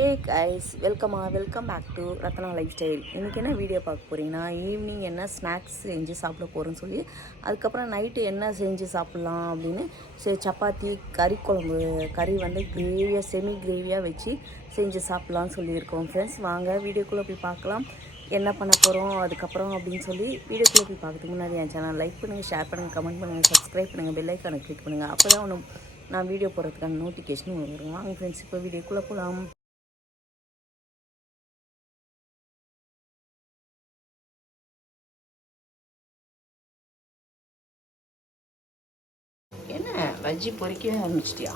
Hey guys, welcome back to Ratna lifestyle. இன்றைக்கி என்ன video பார்க்க போகிறீங்கன்னா, ஈவினிங் என்ன ஸ்நாக்ஸ் செஞ்சு சாப்பிட போகிறேன்னு சொல்லி, அதுக்கப்புறம் நைட்டு என்ன செஞ்சு சாப்பிட்லாம் அப்படின்னு சரி சப்பாத்தி கறி குழம்பு கறி வந்து கிரேவியாக செமி கிரேவியாக வச்சு செஞ்சு சாப்பிட்லான்னு சொல்லியிருக்கோம் ஃப்ரெண்ட்ஸ். வாங்க வீடியோக்குள்ளே போய் பார்க்கலாம் என்ன பண்ண போகிறோம் அதுக்கப்புறம் அப்படின்னு சொல்லி. வீடியோக்குள்ளே போய் பார்க்கறதுக்கு முன்னாடி என் சேனல் லைக் பண்ணுங்கள், ஷேர் பண்ணுங்கள், கமெண்ட் பண்ணுங்கள், சப்ஸ்கிரைப் பண்ணுங்கள், பெல் ஐக்கானை கிளிக் பண்ணுங்கள். அப்போ தான் ஒன்று நான் வீடியோ போடுறதுக்கான நோட்டிஃபிகேஷன் வரும். வாங்க ஃப்ரெண்ட்ஸ், இப்போ வீடியோக்குள்ளே போகலாம். என்ன பஜ்ஜி பொறிக்கவே ஆரம்பிச்சிட்டியா?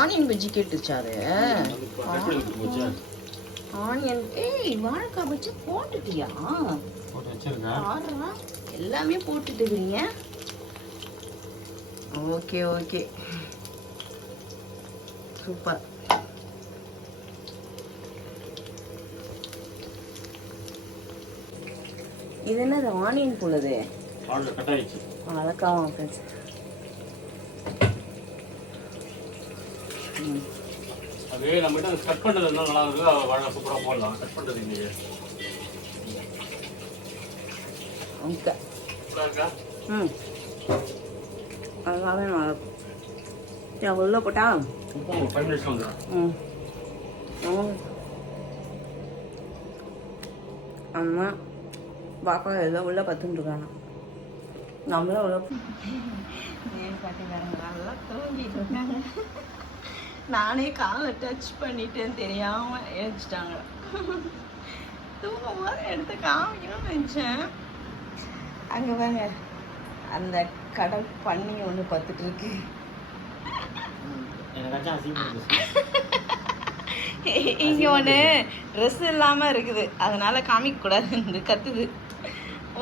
ஆனியன் பஜ்ஜி கேட்டுச்சாரு. ஆனியன் வாழைக்காய் பஜ்ஜி போட்டுட்டியா? எல்லாமே போட்டுட்டுக்கிறீங்க. Okay okay, super. இது என்னது ஆனியன் போலது? அழகாவும் ஃப்ரெண்ட்ஸ். அதே நம்மகிட்ட கட் பண்ணுறது என்ன நல்லா இருக்கு, வாழை சூப்பராக போடலாம். கட் பண்ணுறது இல்லையே. ஓகே, அதனால நல்லா இருக்கும். உள்ள போட்டா 5 மினிட்ஸ் வந்துடும். ஆமாம், பாப்பா எல்லாம் உள்ள பத்துன்னு இருக்காங்க. நம்மளும் உள்ள பாட்டுக்காரங்க நல்லா தூங்கிட்டு இருக்காங்க. நானே காலை டச் பண்ணிட்டேன்னு தெரியாமல் எழுச்சிட்டாங்க. தூங்கும் போது எடுத்து காமிக்கணும்னு நினச்சேன். அங்கே வாங்க, அந்த கடல் பண்ணி ஒன்று பத்துட்டு இருக்கு. இங்கே ஒன்று ட்ரெஸ் இல்லாமல் இருக்குது, அதனால காமிக்கக்கூடாது, கத்துது.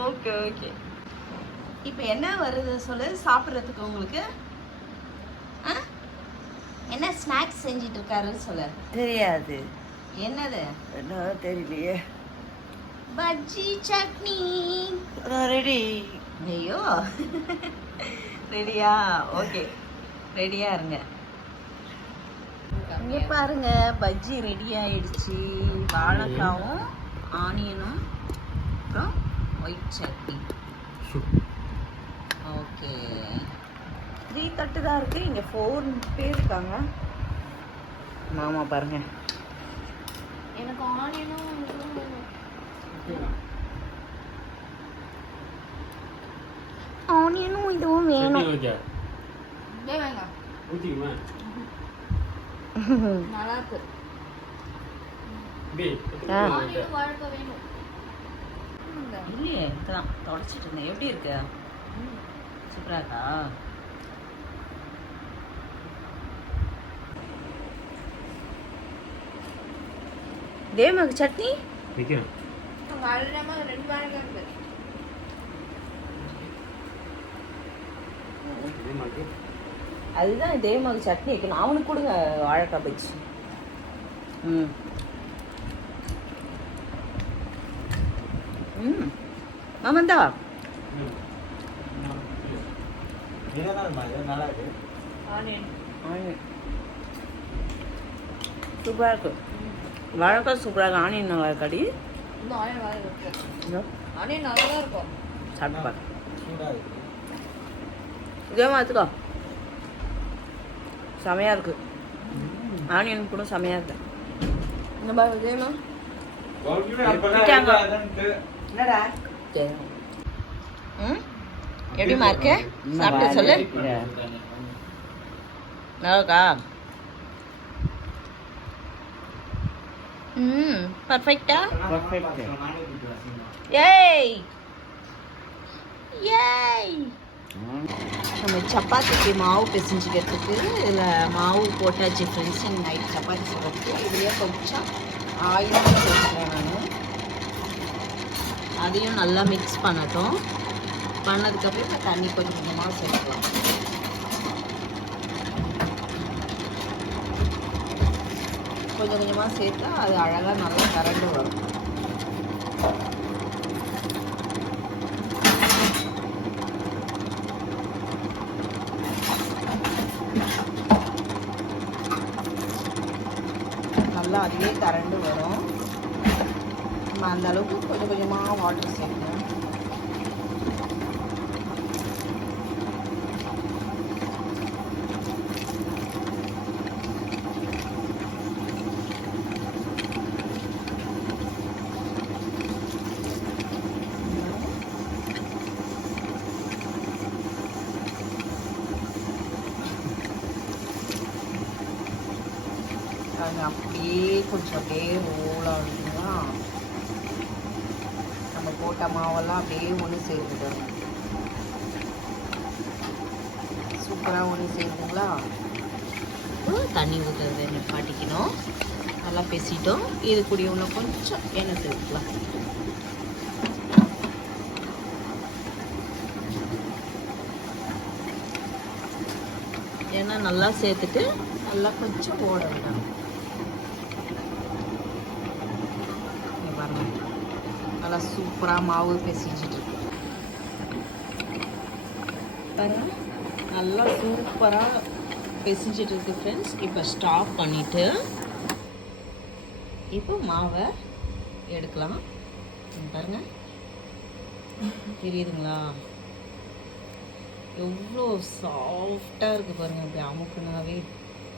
ஓகே ஓகே, இப்போ என்ன வருது சொல்லு சாப்பிட்றதுக்கு உங்களுக்கு? என்ன ஸ்நாக்ஸ் செஞ்சிட்டு இருக்காருன்னு சொல்ல தெரியாது. என்னது என்ன தெரியலையே. பஜ்ஜி சட்னி ரெடி. ஐயோ ரெடியா? ஓகே, ரெடியா இருங்க. இங்கே பாருங்க, பஜ்ஜி ரெடி ஆயிடுச்சு. வாழைக்காவும் ஆனியனும் அப்புறம் ஒயிட் சட்னி. ஓகே, 3 தட்டு தான் இருக்கு. இங்கே 4 பேர் இருக்காங்க. மாமா பாருங்க, எனக்கு ஆனியனும் இதுவும் வேணும். நல்லா இருக்கு. இல்லையே, இதுதான் தொடச்சிட்டு இருந்தேன். எப்படி இருக்கு? சூப்பரா இருக்கா? தேவமாக்கு சட்னி அதுதான் தேவமாக்கு சட்னி வைக்கணும். அவனுக்கு கொடுங்க வாழைக்காய் பஜ்ஜி. மாமந்தா சூப்பராக இருக்கு. வாழைக்காய் சூப்பராக இருக்கு. ஆனியன் நல்லா இருக்காடி. ஆனியன் நல்லா தான் இருக்கும். சாப்பிட்டு பாரு. இதே மாத்துக்கோ, செமையாக இருக்கு. ஆனியன் கூட செமையாக இருக்கு. இந்த பாரு இதேமா என்னடா எப்படிமா இருக்கு? சாப்பிட்டு சொல்லு. நல்லாக்கா? பர்ஃபெக்டா? ஏய் ஏய், நம்ம சப்பாத்திக்கு மாவு பிசைஞ்சிக்கிறதுக்கு இதில் மாவு போட்டாச்சு ஃப்ரெண்ட்ஸ். நைட் சப்பாத்தி செய்கிறதுக்கு இதுலேயே கொஞ்சம் ஆயில் சேர்த்துக்கிறேன் நான். அதையும் நல்லா மிக்ஸ் பண்ணட்டும். பண்ணதுக்கப்புறம் இப்போ தண்ணி கொஞ்சம் கொஞ்சமாக சேர்த்துக்கலாம். கொஞ்சம் கொஞ்சமாக சேர்த்தா அது அழகாக நல்லா கரண்டு வரும். நல்லா அதுவே கரண்டு வரும். நம்ம அந்த அளவுக்கு கொஞ்சம் கொஞ்சமாக வாட்டர் சேர்க்கணும். அப்படியே கொஞ்சம் அப்படியே ரோல் ஆகுதுங்களா, நம்ம போட்ட மாவெல்லாம் அப்படியே ஒன்று சேர்த்துட்டோம். சூப்பராக ஒன்று சேர்த்துங்களா. தண்ணி ஊற்றுறது நிப்பாட்டிக்கணும். நல்லா பேசிட்டோம். இது கூடிய இன்னும் கொஞ்சம் எண்ணெய் சேர்த்துக்கலாம். எண்ணெய் நல்லா சேர்த்துட்டு நல்லா கொஞ்சம் ஓட விடணும். நல்லா சூப்பராக மாவு பிசைஞ்சிட்டு இருக்கு பாருங்க. நல்லா சூப்பராக பிசைஞ்சிட்டு இருக்கு ஃப்ரெண்ட்ஸ். இப்போ ஸ்டாப் பண்ணிவிட்டு இப்போ மாவை எடுக்கலாம். பாருங்க, தெரியுதுங்களா எவ்வளோ சாஃப்டாக இருக்குது பாருங்கள். அப்படி அமுக்குனாவே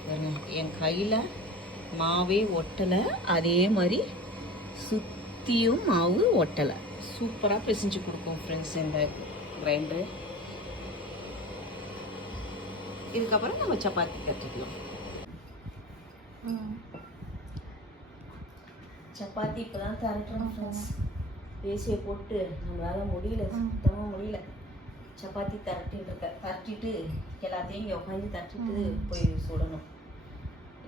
பாருங்க, என் கையில் மாவே ஒட்டலை. அதே மாதிரி சுற்றியும் மாவு ஒட்டலை. சூப்பராக பிசைஞ்சு கொடுக்கும் ஃப்ரெண்ட்ஸ் இந்த கிரைண்டரு. இதுக்கப்புறம் நம்ம சப்பாத்தி கற்றுக்கலாம். சப்பாத்தி இப்போ தான் தரட்டுறோம் ஃப்ரெண்ட்ஸ். பேசியை போட்டு நம்மளால் முடியல, சுத்தமாக முடியல. சப்பாத்தி தரட்டிட்டு எல்லாத்தையும் இங்கே உட்காந்து தரட்டிட்டு போய் சுடணும்.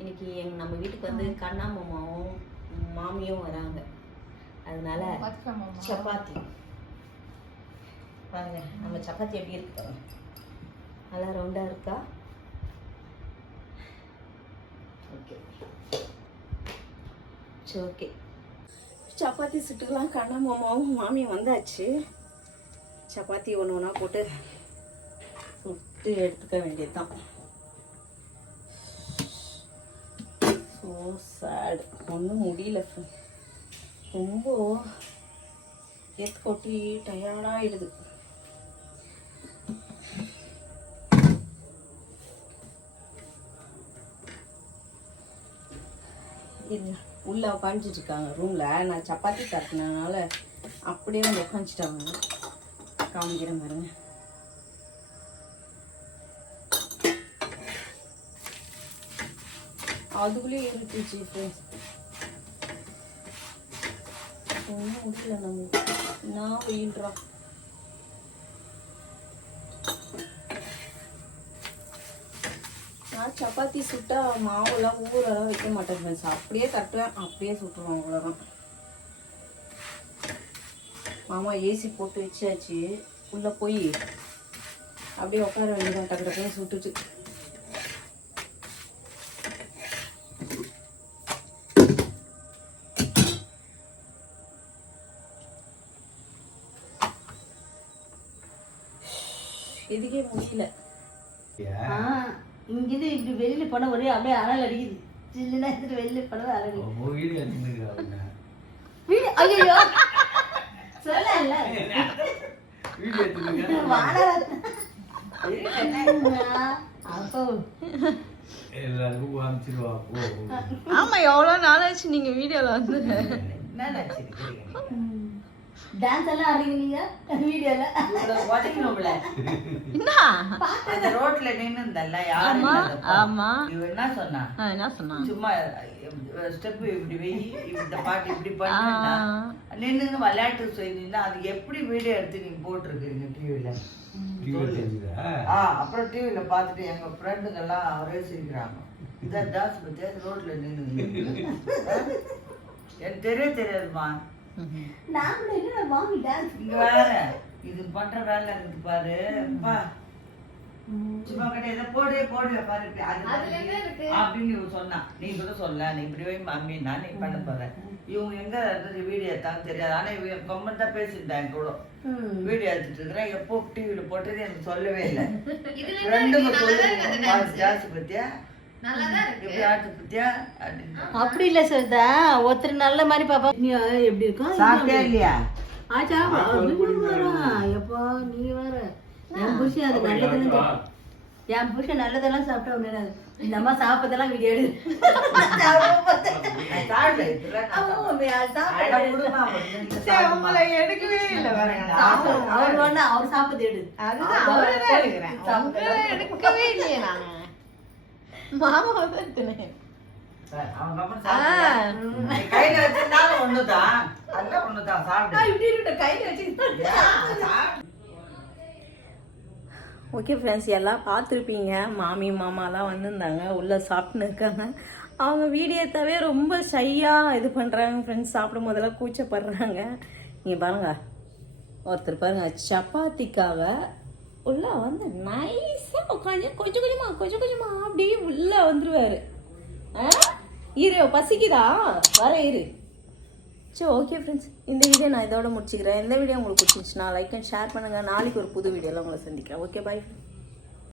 இன்னைக்கு நம்ம வீட்டுக்கு வந்து கண்ணாமாவும் மாமியும் வராங்க. அதனால சப்பாத்தி பாருங்க, நம்ம சப்பாத்தி எப்படி இருக்கு பாருங்க. நல்லா ரவுண்டாக இருக்கா? ஓகே சரி, ஓகே. சப்பாத்தி சுட்டுக்கலாம். கண்ணாமாவும் மாமியும் வந்தாச்சு. சப்பாத்தி ஒன்று ஒன்றா போட்டு சுட்டு எடுத்துக்க வேண்டியது தான். ஸோ சேட், ஒன்றும் முடியல. ரொம்ப கொட்டி டயர்டாகிடுது. இது உள்ளே உட்காந்துட்டு இருக்காங்க ரூமில். நான் சப்பாத்தி தட்டினதுனால அப்படியே வந்து உட்காந்துட்டாங்க. காமிக்கிறேன் பாருங்க. அதுக்குள்ளே இருந்துச்சு ஃப்ரெண்ட்ஸ். ஒன்றும் முடியல நம்ம. நான் வெயில்றோம். நான் சப்பாத்தி சுட்டா மாவெல்லாம் ஊரெல்லாம் வைக்க மாட்டேன் ஃப்ரெண்ட்ஸ். அப்படியே தட்டுவேன், அப்படியே சுட்டுருவோம், அவ்வளோதான். மாமா ஏசி போட்டு வச்சாச்சு. உள்ளே போய் அப்படியே உட்கார வேண்டியதான். டக்கு டக்குன்னு சுட்டுச்சு. இதுக்கே முடியல. இங்கிருந்து இப்படி வெளியில போன ஒரே அப்படியே அனல் அடிக்குது. சில்லுனா எடுத்துட்டு வெளியில போனது அனல். ஐயோ சொல்லல ஆமா, எவ்வளோ நாளாச்சு நீங்க வீடியோல வந்து டான்ஸ் எல்லாம் ஆடுறீங்க வீடியோல. உதைக்கணும்ல என்ன அந்த ரோட்ல நின்னு இருந்தல்ல யாரு? ஆமா, என்ன சொன்னா? என்ன சொன்னா? சும்மா ஸ்டெப் இப்படி வெயி, இந்த பாட்டு இப்படி பண்ணா நின்னு விளையாட்டு செய்தீங்கன்னா அது எப்படி வீடியோ எடுத்து நீங்க போட்டிருக்கீங்க டிவில? அப்புறம் டிவில பார்த்துட்டு எங்க ஃப்ரெண்டுங்க எல்லாம் அவரே சிரிக்கிறாங்க. இதான் டான்ஸ் பத்தியா ரோட்ல நின்று எனக்கு தெரியாதுமா. இங்க வேற இது பண்ற வேலை இருக்கு பாரு. சும்மா கிட்ட இதை போடு போடு பாரு அப்படின்னு சொன்னா. நீ கூட சொல்ல, நீ இப்படி போய் மம்மி நான் நீ பண்ண போறேன். இவங்க எங்க வீடியோ எடுத்தாங்க தெரியாது. ஆனா இவங்க கம்மன் தான் பேசியிருந்தேன் என் கூட. வீடியோ எடுத்துட்டு இருக்கிறேன். எப்போ டிவியில போட்டது எனக்கு சொல்லவே இல்லை. ரெண்டுமே சொல்லுங்க ஜாஸ்தி பத்தியா எப்படி ஆட்டு பத்தியா அப்படின்னு அப்படி இல்ல சுதா, ஒருத்தர் நல்ல மாதிரி பாப்பா நீ எப்படி இருக்கும் சாப்பிட்டே இல்லையா ஆச்சா எப்போ நீ வேற என் புருஷன் அது நல்லதெல்லாம் என் புருஷன் நல்லதெல்லாம் சாப்பிட்டா ஒண்ணு இந்த அம்மா சாப்பிட்டதெல்லாம் வீடியோ எடு எடுக்கவே இல்லை அவர் ஒண்ணு அவர் சாப்பிட்டு எடு எடுக்கவே இல்லையே நான் மாமா தான் கையில வச்சிருந்தாலும் ஒண்ணுதான் அதெல்லாம் ஒண்ணுதான் சாப்பிட்டு கையில வச்சு ஓகே ஃப்ரெண்ட்ஸ், எல்லாம் பார்த்துருப்பீங்க. மாமி மாமாலாம் வந்திருந்தாங்க, உள்ளே சாப்பிட்டுன்னு இருக்காங்க. அவங்க வீடியோத்தாவே ரொம்ப ஷையாக இது பண்ணுறாங்க ஃப்ரெண்ட்ஸ். சாப்பிடும் போதெல்லாம் கூச்சப்படுறாங்க. நீங்கள் பாருங்கள், ஒருத்தர் பாருங்கள் சப்பாத்திக்காக உள்ளே வந்து நைஸாக உட்காந்து கொஞ்சம் கொஞ்சமாக அப்படியே உள்ளே வந்துடுவார். இரு பசிக்குதா வர இரு. சரி ஓகே ஃப்ரெண்ட்ஸ், இந்த வீடியோ நான் இதோட முடிச்சுக்கிறேன். இந்த வீடியோ உங்களுக்கு பிடிச்சிருந்துச்சுன்னா லைக் அண்ட் ஷேர் பண்ணுங்கள். நாளைக்கு ஒரு புது வீடியோவில் உங்களை சந்திக்கிறேன். Okay bye.